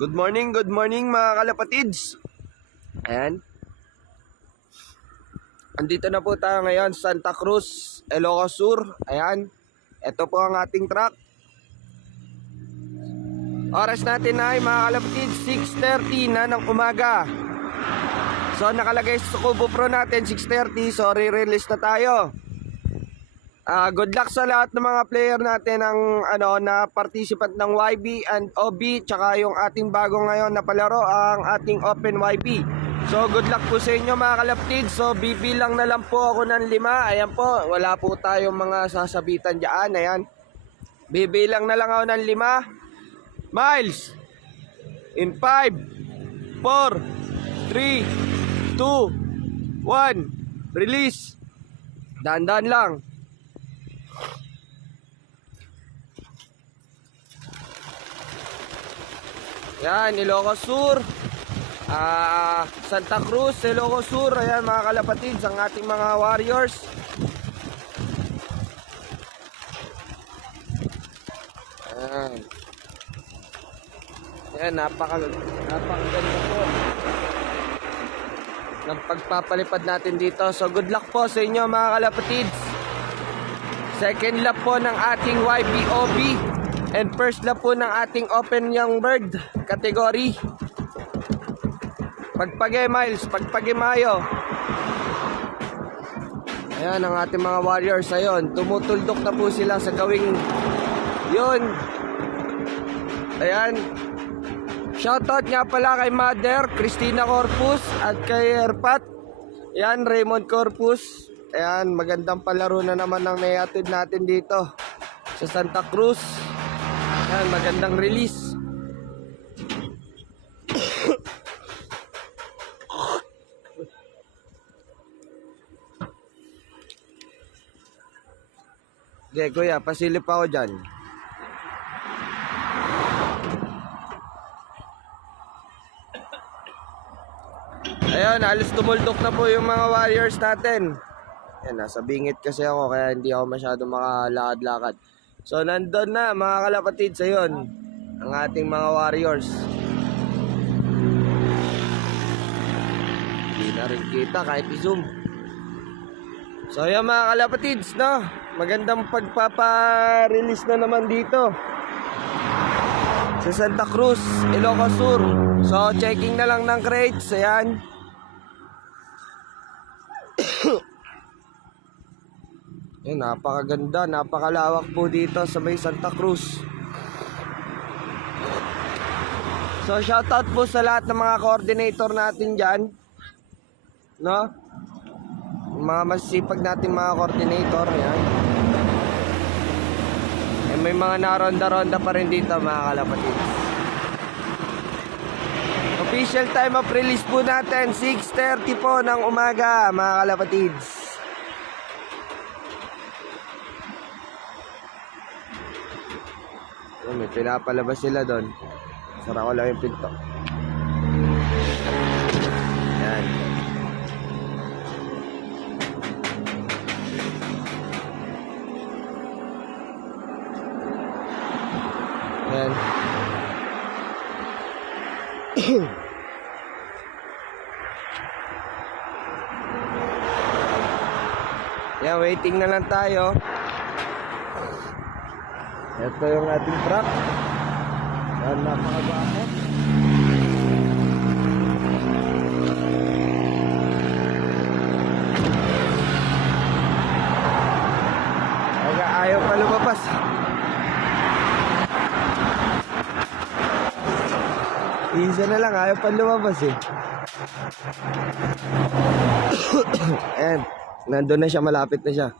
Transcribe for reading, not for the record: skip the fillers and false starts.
Good morning mga kalapatids. Ayan. Andito na po tayo ngayon, Santa Cruz, Ilocos Sur. Ayan. Ito po ang ating truck. Oras natin ay mga kalapatids, 6:30 na ng umaga. So nakalagay sa Kubo Pro natin 6:30. So re-release na tayo. Good luck sa lahat ng mga player natin ng na participant ng YB and OB, tsaka yung ating bago ngayon na palaro ang ating Open YB. So good luck po sa inyo mga kalapatids. So bibilang na lang po ako ng 5. Ayan po, wala po tayong mga sasabitan dyan. Ayan, bibilang na lang ako ng 5. Miles, in 5, 4, 3, 2, 1, release. Dahan-dahan lang. Yan, Ilocos Sur, Santa Cruz, Ilocos Sur. Ayan mga kalapatids, ang ating mga warriors. Ayan. Ayan, napakaganda po ng pagpapalipad natin dito. So good luck po sa inyo mga kalapatids. Second lap po ng ating YBOB and first lap po ng ating Open Young Bird category. Pagpage Miles, pagpage Mayo. Ayan ang ating mga warriors. Ayun, tumutuldok na po sila sa gawing yun. Ayan, shoutout nga pala kay Mother Cristina Corpus at kay Erpat. Ayan, Raymond Corpus. Ayan, magandang palaro na naman ang naihatid natin dito sa Santa Cruz. Ayan, magandang release. Okay, kuya, pasilip ako dyan. Ayan, halos tumuldok na po yung mga warriors natin. Ayan, nasa bingit kasi ako kaya hindi ako masyado makalakad-lakad. So nandun na mga kalapatids, ayun ang ating mga warriors. Hindi na rin kita kahit i-zoom. So ayan mga kalapatids, no? Magandang pagpapa-release na naman dito sa Santa Cruz, Ilocos Sur. So checking na lang ng crates. Ayan. Ayan, napakaganda, napakalawak po dito sa may Santa Cruz. So shoutout po sa lahat ng mga coordinator natin dyan, no? Mga masipag natin mga coordinator. Ayan. Eh, may mga naronda-ronda pa rin dito mga kalapatids. Official time of release po natin 6:30 po ng umaga mga kalapatids. May pinapalabas sila doon. Sara ko lang yung pinto. Yan. Yan. Yan, waiting na lang tayo. Ito yung ating truck. Yan, napakagwapo. Ayaw pa lumabas. Isa na lang, ayaw pa lumabas eh. Ayan, nandun na siya, malapit na siya.